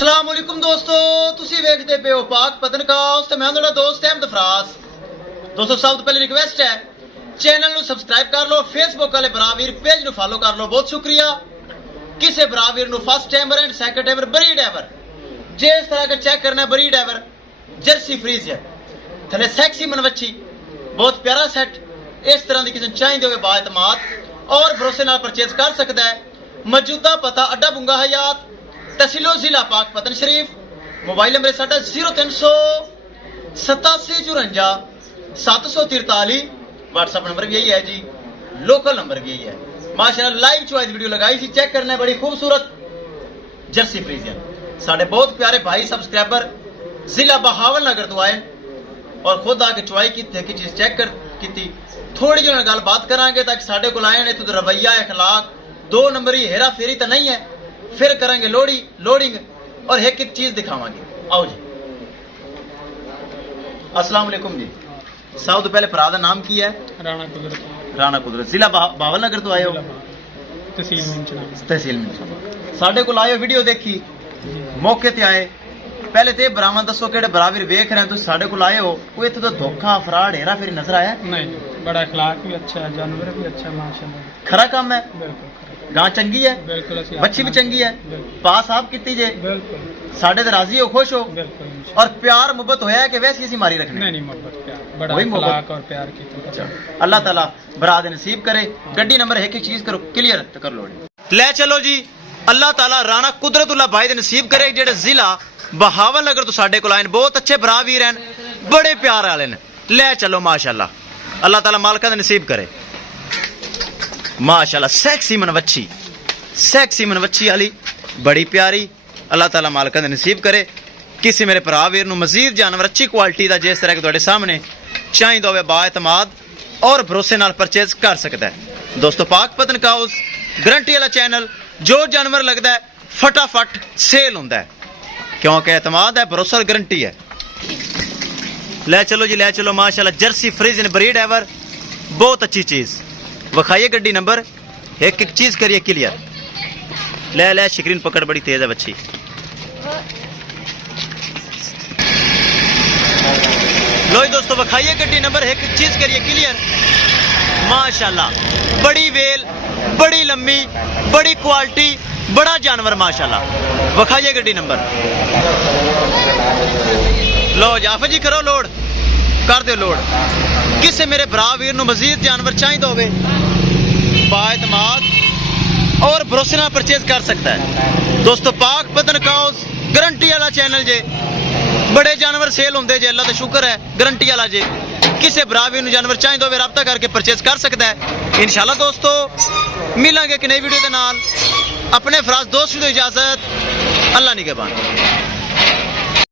अस्सलाम वालेकुम दोस्तों, तुसी वेखदे पे हो पाक पतनकाउस ते मैं तुहाडा दोस्त अहमद फराज। दोस्तों सब तो पहले रिक्वेस्ट है चैनल नु सब्सक्राइब कर लो, फेसबुक वाले बरावीर पेज नु फॉलो कर लो, बहुत शुक्रिया। किसे बरावीर नु first timer and second timer breed ever जिस तरह का चेक करना है ब्रीड एवर जर्सी फ्रीज है थले सेक्सी मनवच्छी बहुत प्यारा सेट इस तरह की किसी चाहिए हो बाएतमाद और भरोसे नाल परचेज कर सकता है। मौजूदा पता अड्डा बुंगा हयात तहसीलो जिला पाक पतन शरीफ, मोबाइल नंबर साडा 0387 व्हाट्सएप नंबर भी यही है जी, लोकल नंबर भी यही है। माशाल्लाह लाइव चॉइस वीडियो लगाई सी, चेक करना है बड़ी खूबसूरत जर्सी फ्रीजियन। साडे बहुत प्यारे भाई सब्सक्राइबर जिला बहावल नगर तो आए और खुद आके चुवाई की चीज चेक कर की थोड़ी जी गल बात करांगे ताकि साडे को आए ने तो रवैया अखलाक दो नंबरी हेरा फेरी तो नहीं है। फिर करेंगे लोडिंग और एक एक चीज दिखावांगे। आओ जी। अस्सलाम वालेकुम जी। सब तो पहले भरा का नाम की है? राणा कुदरत जिला बहावल नगर तो आए हो? तहसील में साडे को आए हो, वीडियो देखी, मौके ते आए, पहले ते बरामद दसो केड़े बराबर वेख रहे हैं तुम साडे को आए हो, कोई इत्थे तो धोखा फराड हेरा फेरी नजर आया? नहीं, बड़ा अखलाक भी अच्छा है, जानवर भी अच्छा है माशाल्लाह। खरा काम है, बिल्कुल गां चंगी है, बिल्कुल बच्ची भी चंगी है, पास आप की जे बिल्कुल साडे ते राजी हो, खुश हो बिल्कुल। और प्यार मुहब्बत होया है कि वैसी ऐसी मारी रखने? नहीं मोहब्बत प्यार, बड़ा वही मोहब्बत अखलाक और प्यार की तो अल्लाह ताला बराद नसीब करे। गड्डी नंबर एक एक चीज करो क्लियर तो कर लो। ले चलो जी, अल्लाह ताला राणा कुदरतुल्लाह भाई दे नसीब करे जेड़े जिला बहावल नगर तो साडे कोल आए, बहुत अच्छे भरा वीर हैं, बड़े प्यार वाले ने। ले चलो माशाल्लाह, अल्लाह ताला मालका दे नसीब करे। माशाल्लाह सेक्सी मनवच्छी वाली बड़ी प्यारी, अल्लाह ताला मालका दे नसीब करे। किसी मेरे भरा वीर नूं मजीद जानवर अच्छी क्वालिटी का जिस तरह के तुहाडे सामने चाहिए होवे बाएतमाद और भरोसे नाल परचेज कर सकता है। दोस्तों पाक पतनकाउस गारंटी वाला चैनल, जो जानवर लगता है फटाफट सेल होंदा है क्योंकि एतमाद है, भरोसा गारंटी है। ले चलो जी, ले चलो माशाल्लाह जर्सी फ्रीजियन ब्रीड एवर, बहुत अच्छी चीज। विखाइए गड्डी नंबर, एक एक चीज करिए क्लियर। ले ले शिकरीन पकड़ बड़ी तेज है बच्ची। लो जी दोस्तों विखाइए गड्डी नंबर, एक एक चीज करिए क्लियर। माशाल्लाह बड़ी वेल, बड़ी लम्बी, बड़ी क्वालिटी, बड़ा जानवर माशाल्लाह। विखाइए गड्डी नंबर। लो जाफर जी करो लोड, कर दो लोड। किसे मेरे भरा वीर नूं मजीद जानवर चाहिए होवे बाएतमाद और भरोसे नाल परचेज कर सकता है। दोस्तों पाक पतनकाउस गारंटी वाला चैनल जे, बड़े जानवर सेल होंदे जे, अल्लाह दा शुक्र है गारंटी वाला जे। किसे भरा वीर नूं जानवर चाहिए होवे राब्ता करके परचेज कर सकता है। इंशाल्लाह दोस्तों मिलांगे एक नई वीडियो के नाल। अपने फराज दोस्त को इजाजत, अल्लाह निगहबान।